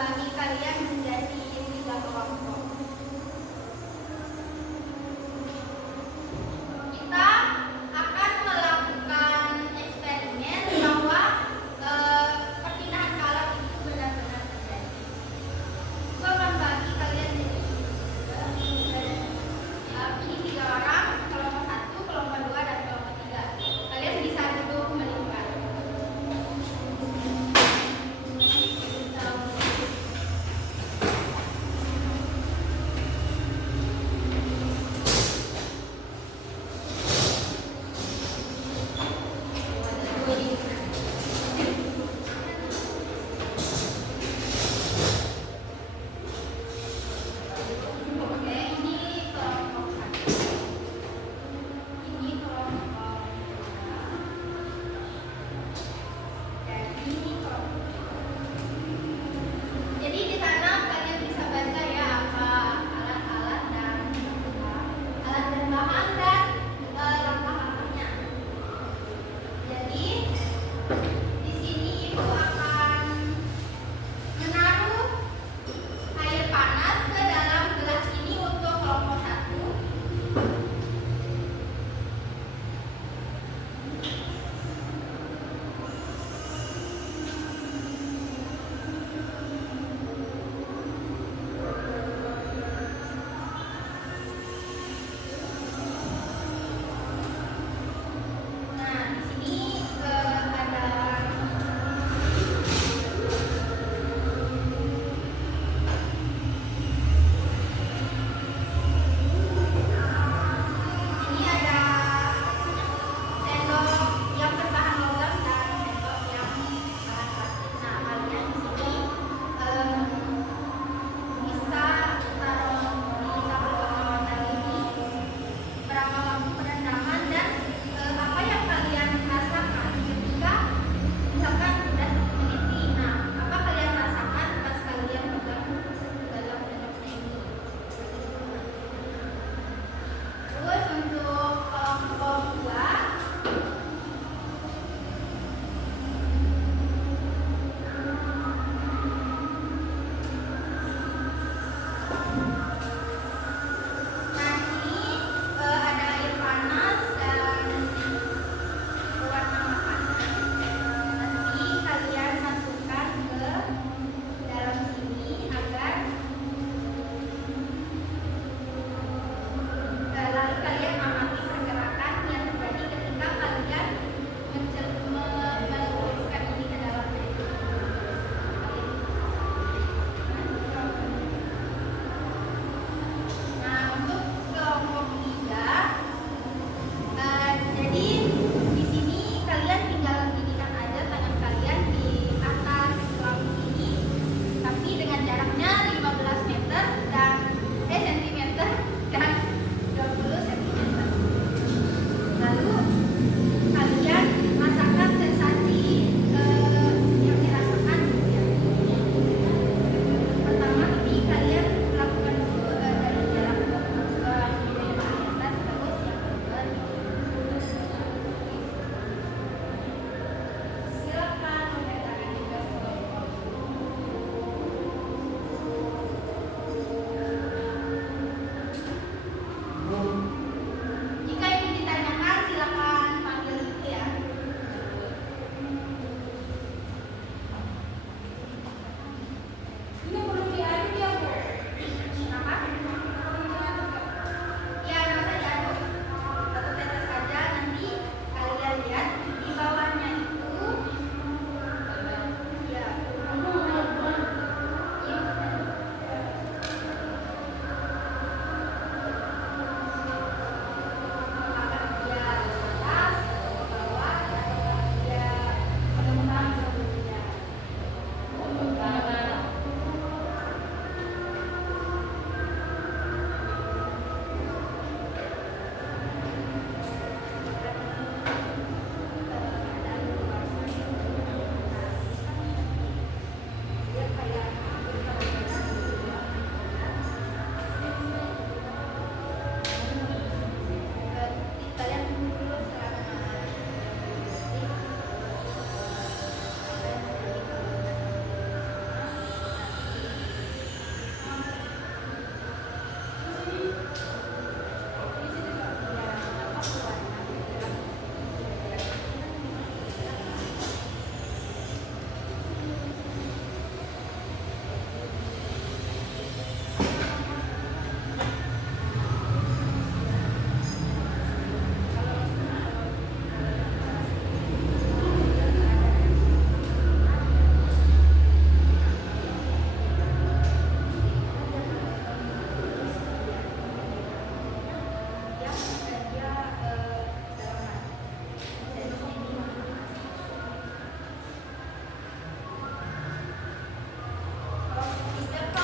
membagi kalian menjadi 3 kelompok. Kita akan melakukan eksperimen bahwa perpindahan kalat itu benar-benar terjadi. Gue akan bagi kalian jadi ini 3 orang, kelompok 1, kelompok 2, dan kelompok 3. Kalian bisa duduk melingkar.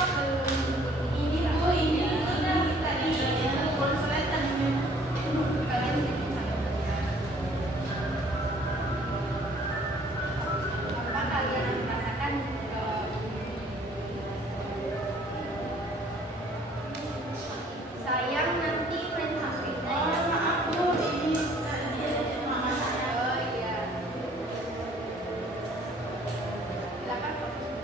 Ini Bu, ini tadi konsletan kalian apa kalian merasakan sayang nanti main HP. Maaf Bu, ini tadi ada mama saya. Oh iya. Silakan fokus.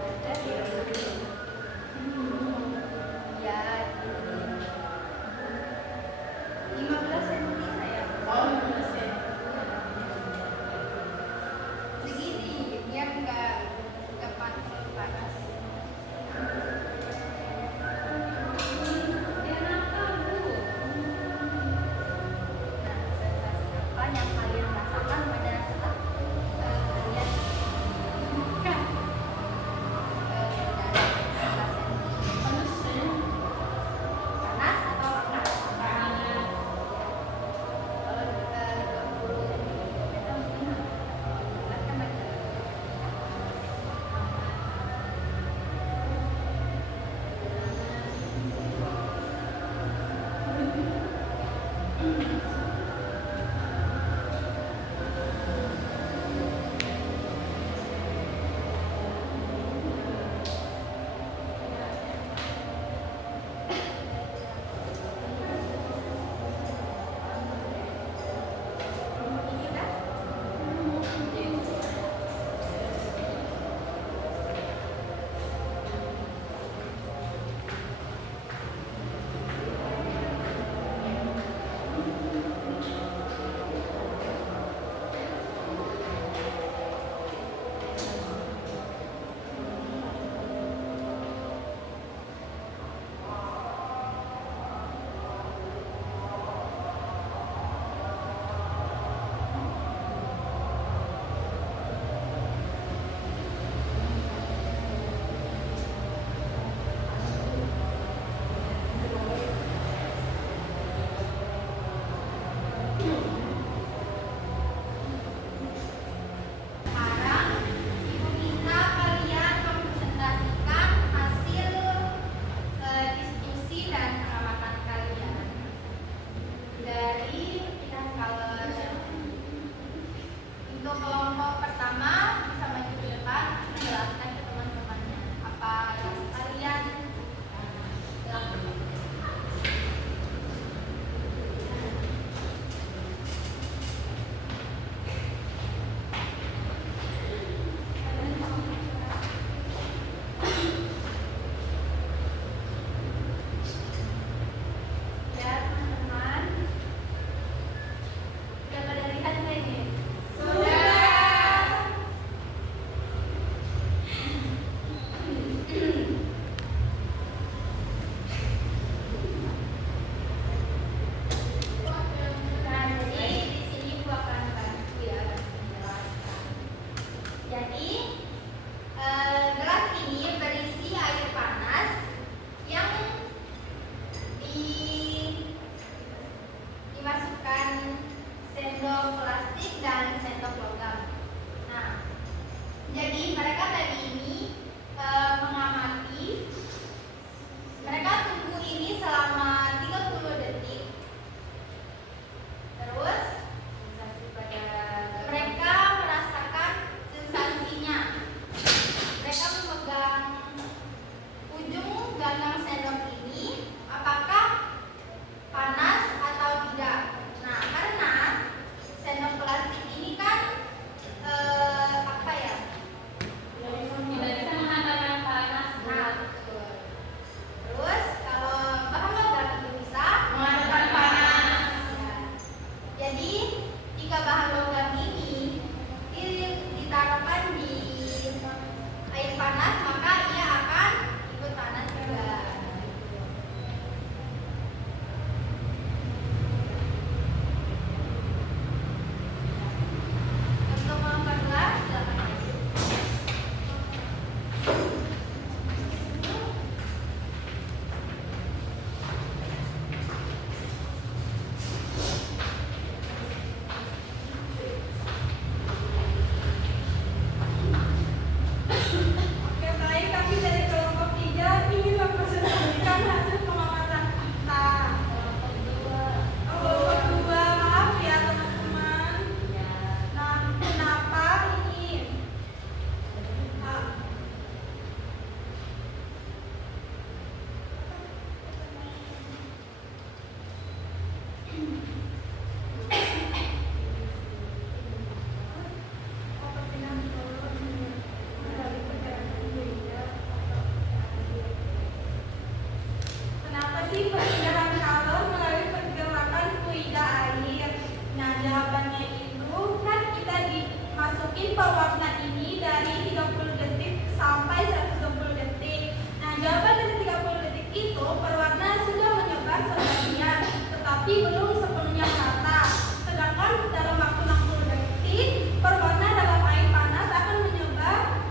tapi belum sepenuhnya merata. Sedangkan dalam waktu 60 detik, berwarna dalam air panas akan menyebar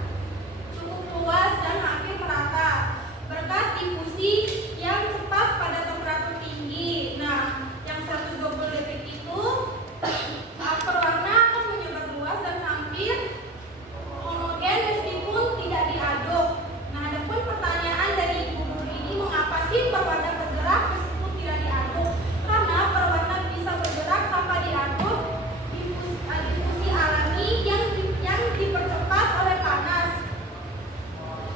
cukup luas dan hampir merata berkat difusi yang cepat pada temperatur tinggi. Nah, yang 120 detik itu perwarna akan menyebar luas dan hampir homogen meskipun tidak diaduk. Nah, ada pun pertanyaan dari ibu guru ini, mengapa sih perwarna bergerak meskipun tidak diaduk? Karena perwarna bisa bergerak tanpa diaduk. Difusi alami yang dipercepat oleh panas,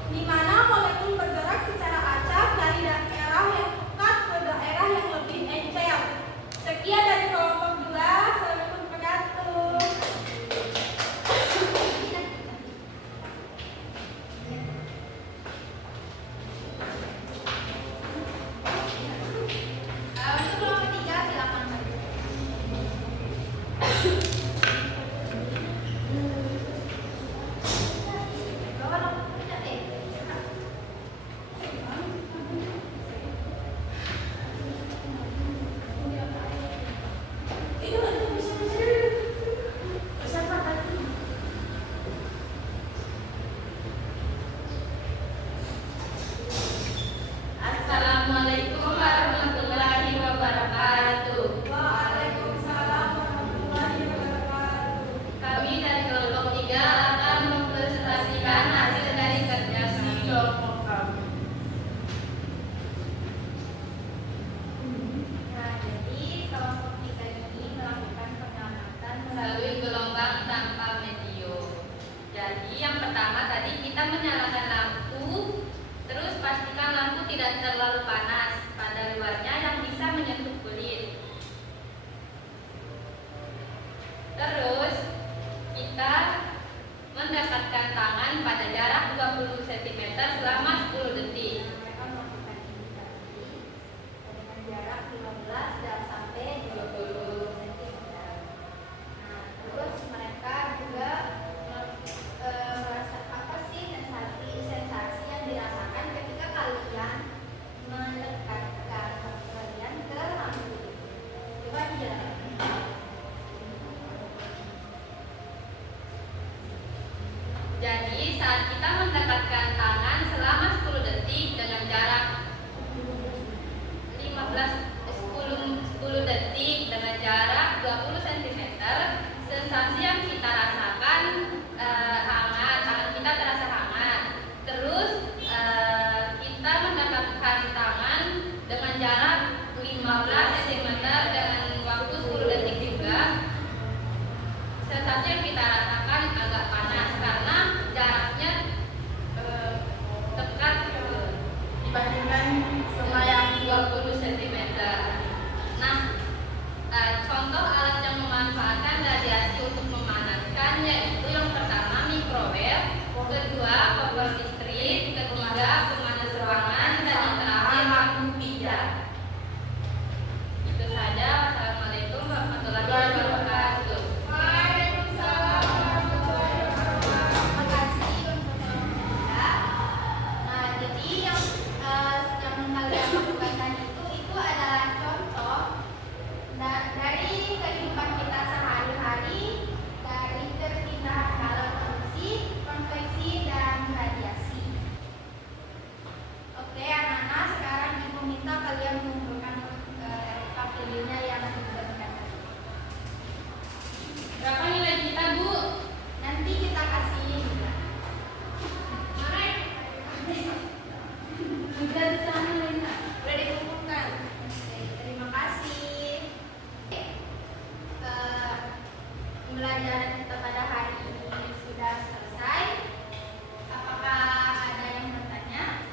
di mana molekul bergerak secara acak dari daerah yang pekat ke daerah yang lebih encer. Sekian dari kelompok 2. Assalamualaikum warahmatullahi Untuk kelompok 3 silakan maju. Bawa nomor tidak deh. Assalamualaikum warahmatullahi wabarakatuh. Waalaikumsalam warahmatullahi wabarakatuh. Kami dari kelompok 3 akan mempresentasikan hasil dari kerja kelompok kami. Nah, jadi kelompok 3 ini melakukan pengamatan Melalui gelombang tanpa medium. Jadi yang pertama tadi kita menyalakan lampu, terus pastikan lampu tidak terlalu panas pada luarnya yang bisa menyentuh kulit. Terus kita mendekatkan tangan pada jarak 20 cm selama 10 detik. mereka melakukan ini tadi dengan jarak 15 dan sampai 20 cm. Nah, terus mereka juga merasa apa sih sensasi yang dirasakan ketika kalian mendekatkan kalian ke lampu. Coba dijelaskan. Jadi saat kita mendekatkan tangan selama 10 detik dengan jarak 10 detik dengan jarak 20 cm, sensasi yang kita rasakan hangat, tangan kita terasa hangat. Terus kita mendekatkan tangan dengan jarak 15 cm dengan waktu 10 detik juga. Sensasi yang kita rasakan agak panas karena jaraknya dekat dibandingkan sama yang 20 cm. Nah, contoh alat yang memanfaatkan radiasi untuk memanaskan yaitu yang pertama mikrowave, kedua kompor listrik, ketiga pemanas ruangan, dan yang terakhir lampu pijat. Itu saja. Assalamualaikum warahmatullahi wabarakatuh. Waalaikumsalam warahmatullahi wabarakatuh. Terima kasih untuk kelompok 3. Nah, jadi yang kalian lakukan tadi itu adalah contoh dari kehidupan kita sehari-hari, dari perpindahan dalam produksi, konveksi, dan radiasi. Oke, anak-anak, sekarang ibu minta kalian mengumpulkan videonya yang diberikan. Berapa nilai kita, Bu? Nanti kita kasih juga. Sudah bisa nilainya. Udah dikumpulkan. Oke, terima kasih. Pembelajaran kita pada hari ini sudah selesai. Apakah ada yang bertanya?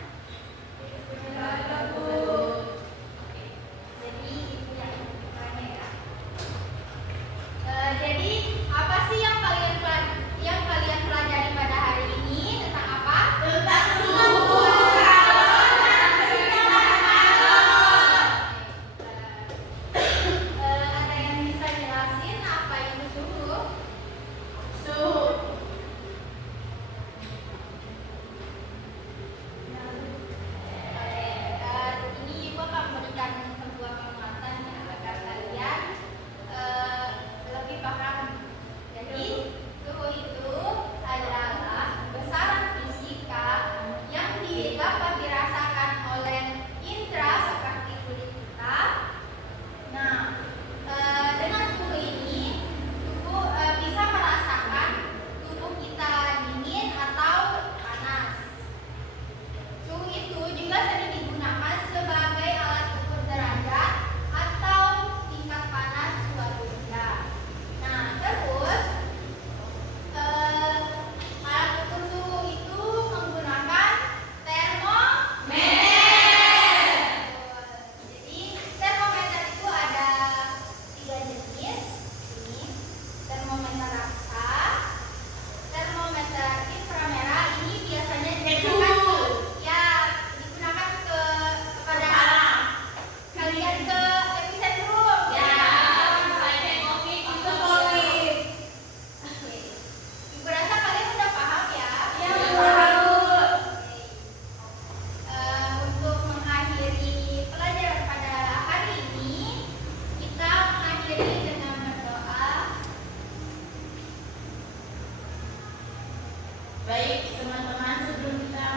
Tidak ada, Bu. Oke. Jadi ibu yang Baik teman-teman, sebelum kita